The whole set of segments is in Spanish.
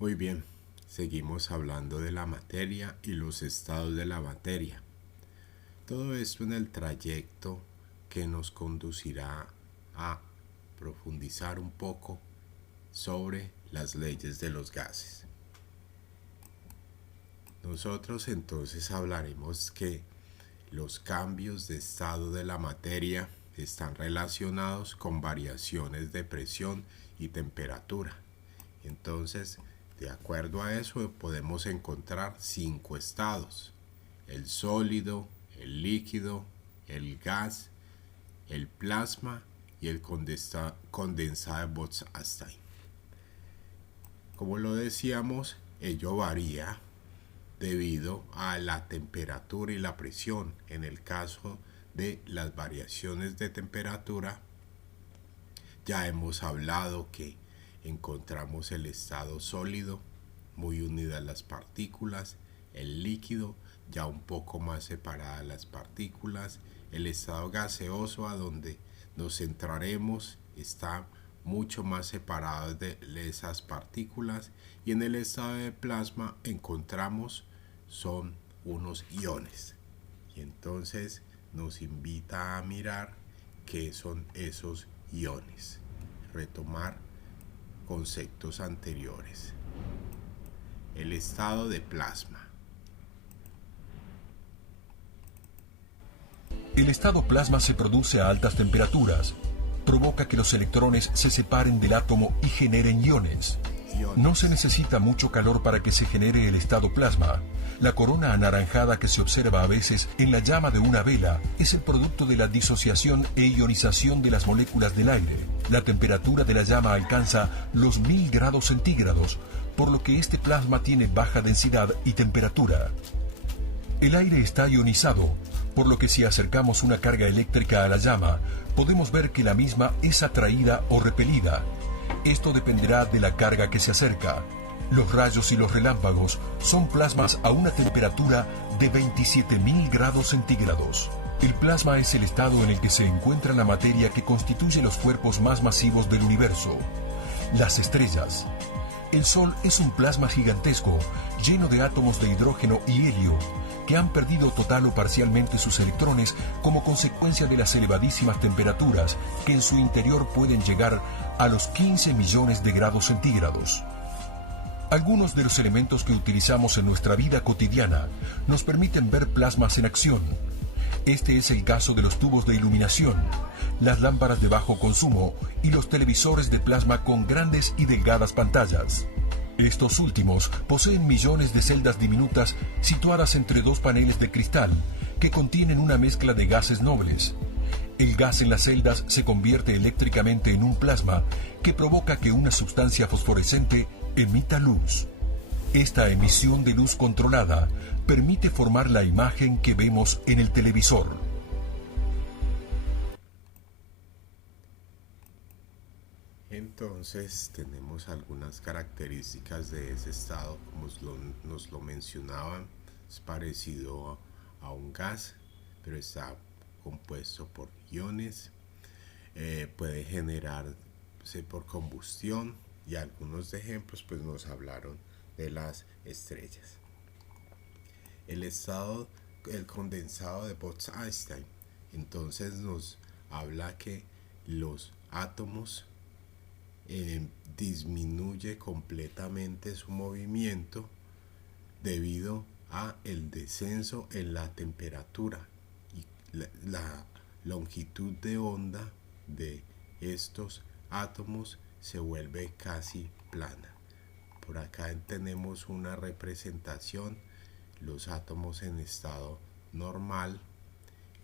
Muy bien, seguimos hablando de la materia y los estados de la materia. Todo esto en el trayecto que nos conducirá a profundizar un poco sobre las leyes de los gases. Nosotros entonces hablaremos que los cambios de estado de la materia están relacionados con variaciones de presión y temperatura. Entonces, de acuerdo a eso, podemos encontrar 5 estados: el sólido, el líquido, el gas, el plasma y el condensado de Bose-Einstein. Como lo decíamos, ello varía debido a la temperatura y la presión. En el caso de las variaciones de temperatura, ya hemos hablado que encontramos el estado sólido, muy unidas las partículas, el líquido, ya un poco más separadas las partículas, el estado gaseoso, a donde nos centraremos, está mucho más separado de esas partículas, y en el estado de plasma encontramos son unos iones. Y entonces nos invita a mirar qué son esos iones, retomar conceptos anteriores. El estado de plasma. El estado plasma se produce a altas temperaturas. Provoca que los electrones se separen del átomo y generen iones. No se necesita mucho calor para que se genere el estado plasma. La corona anaranjada que se observa a veces en la llama de una vela es el producto de la disociación e ionización de las moléculas del aire. La temperatura de la llama alcanza los 1000 grados centígrados, por lo que este plasma tiene baja densidad y temperatura. El aire está ionizado, por lo que si acercamos una carga eléctrica a la llama, podemos ver que la misma es atraída o repelida. Esto dependerá de la carga que se acerca. Los rayos y los relámpagos son plasmas a una temperatura de 27.000 grados centígrados. El plasma es el estado en el que se encuentra la materia que constituye los cuerpos más masivos del universo, las estrellas. El Sol es un plasma gigantesco, lleno de átomos de hidrógeno y helio, que han perdido total o parcialmente sus electrones como consecuencia de las elevadísimas temperaturas que en su interior pueden llegar a los 15 millones de grados centígrados. Algunos de los elementos que utilizamos en nuestra vida cotidiana nos permiten ver plasmas en acción. Este es el caso de los tubos de iluminación, las lámparas de bajo consumo y los televisores de plasma con grandes y delgadas pantallas. Estos últimos poseen millones de celdas diminutas situadas entre dos paneles de cristal que contienen una mezcla de gases nobles. El gas en las celdas se convierte eléctricamente en un plasma que provoca que una sustancia fosforescente emita luz. Esta emisión de luz controlada permite formar la imagen que vemos en el televisor. Entonces tenemos algunas características de ese estado, como nos lo mencionaban. Es parecido a un gas, pero está compuesto por iones. Puede generarse por combustión, y algunos ejemplos pues nos hablaron de las estrellas. El condensado de Bose-Einstein, entonces nos habla que los átomos disminuye completamente su movimiento debido a el descenso en la temperatura, y la longitud de onda de estos átomos se vuelve casi plana. Por acá tenemos una representación, los átomos en estado normal,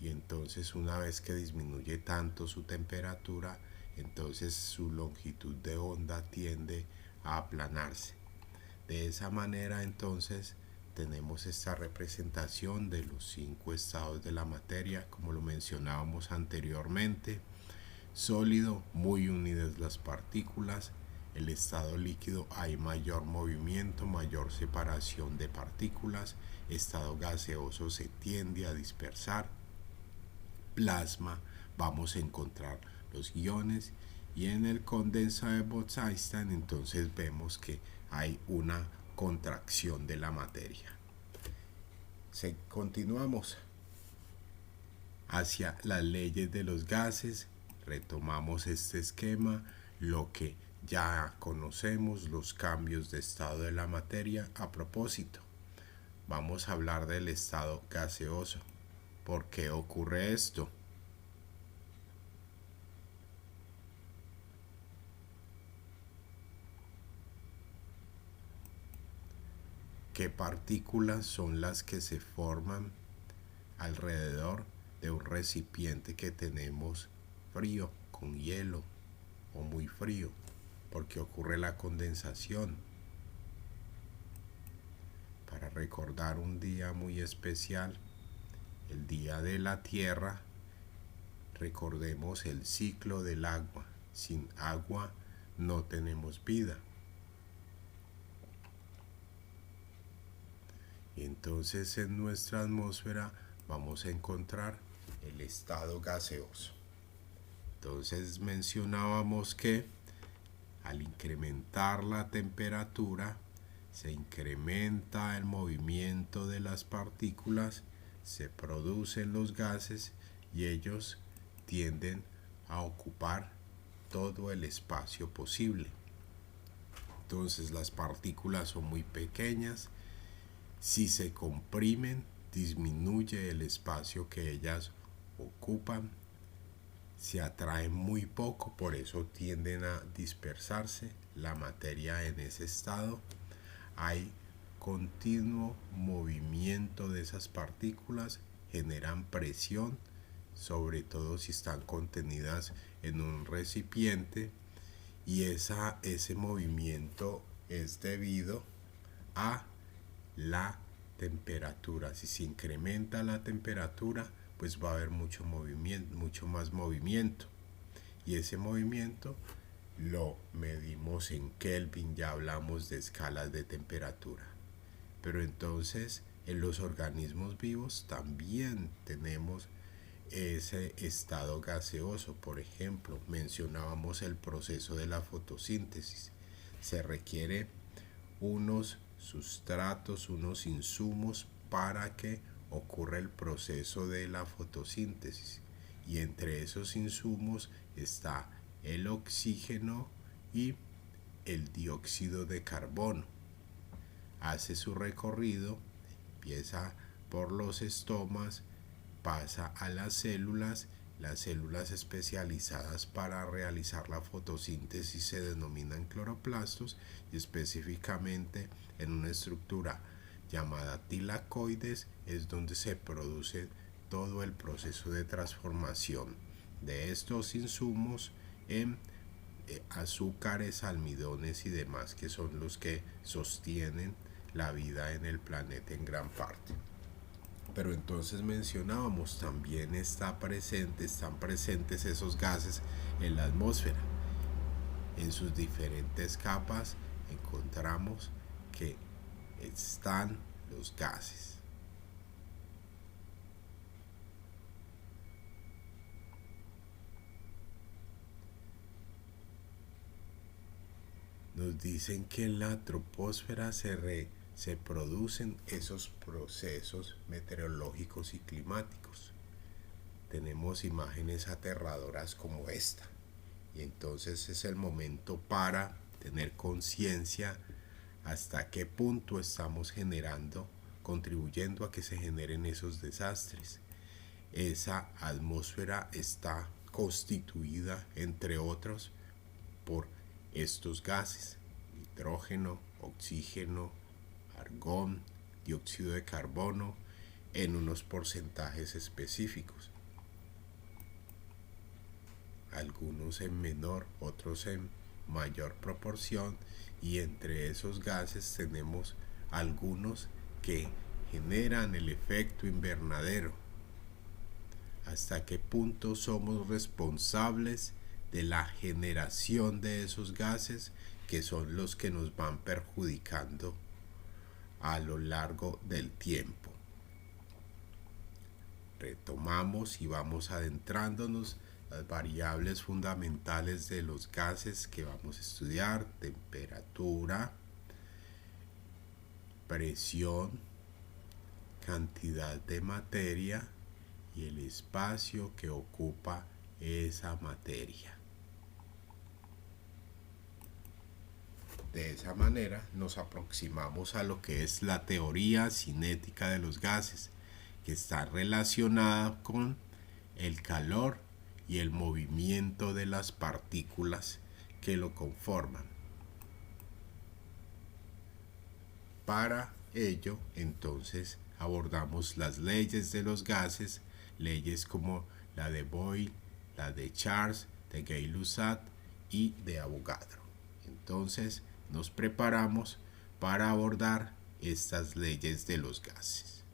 y entonces una vez que disminuye tanto su temperatura, entonces su longitud de onda tiende a aplanarse. De esa manera entonces tenemos esta representación de los 5 estados de la materia, como lo mencionábamos anteriormente. Sólido, muy unidas las partículas. El estado líquido, hay mayor movimiento, mayor separación de partículas. Estado gaseoso, se tiende a dispersar. Plasma, vamos a encontrar los iones, y en el condensado de Bose-Einstein entonces vemos que hay una contracción de la materia. Continuamos hacia las leyes de los gases, retomamos este esquema, lo que ya conocemos, los cambios de estado de la materia. A propósito, vamos a hablar del estado gaseoso. ¿Por qué ocurre esto? ¿Qué partículas son las que se forman alrededor de un recipiente que tenemos frío, con hielo o muy frío? Porque ocurre la condensación. Para recordar un día muy especial, el día de la Tierra, recordemos el ciclo del agua. Sin agua no tenemos vida. Entonces en nuestra atmósfera vamos a encontrar el estado gaseoso. Entonces mencionábamos que al incrementar la temperatura se incrementa el movimiento de las partículas, se producen los gases y ellos tienden a ocupar todo el espacio posible. Entonces las partículas son muy pequeñas. Si se comprimen, disminuye el espacio que ellas ocupan, se atraen muy poco, por eso tienden a dispersarse la materia en ese estado. Hay continuo movimiento de esas partículas, generan presión, sobre todo si están contenidas en un recipiente, y ese movimiento es debido a la temperatura. Si se incrementa la temperatura, pues va a haber mucho movimiento, mucho más movimiento, y ese movimiento lo medimos en Kelvin. Ya hablamos de escalas de temperatura, pero entonces en los organismos vivos también tenemos ese estado gaseoso. Por ejemplo, mencionábamos el proceso de la fotosíntesis. Se requiere unos sustratos, unos insumos para que ocurra el proceso de la fotosíntesis, y entre esos insumos está el oxígeno y el dióxido de carbono. Hace su recorrido, empieza por los estomas, pasa a las células especializadas para realizar la fotosíntesis se denominan cloroplastos, y específicamente en una estructura llamada tilacoides es donde se produce todo el proceso de transformación de estos insumos en azúcares, almidones y demás, que son los que sostienen la vida en el planeta en gran parte. Pero entonces mencionábamos, también están presentes esos gases en la atmósfera. En sus diferentes capas encontramos que están los gases. Nos dicen que en la troposfera se producen esos procesos meteorológicos y climáticos. Tenemos imágenes aterradoras como esta, y entonces es el momento para tener conciencia hasta qué punto estamos contribuyendo a que se generen esos desastres. Esa atmósfera está constituida, entre otros, por estos gases: nitrógeno, oxígeno, argón, dióxido de carbono, en unos porcentajes específicos. Algunos en menor, otros en mayor proporción, y entre esos gases tenemos algunos que generan el efecto invernadero. ¿Hasta qué punto somos responsables de la generación de esos gases, que son los que nos van perjudicando a lo largo del tiempo? Retomamos y vamos adentrándonos las variables fundamentales de los gases que vamos a estudiar: temperatura, presión, cantidad de materia y el espacio que ocupa esa materia. De esa manera nos aproximamos a lo que es la teoría cinética de los gases, que está relacionada con el calor y el movimiento de las partículas que lo conforman. Para ello, entonces, abordamos las leyes de los gases, leyes como la de Boyle, la de Charles, de Gay-Lussac y de Avogadro. Entonces, nos preparamos para abordar estas leyes de los gases.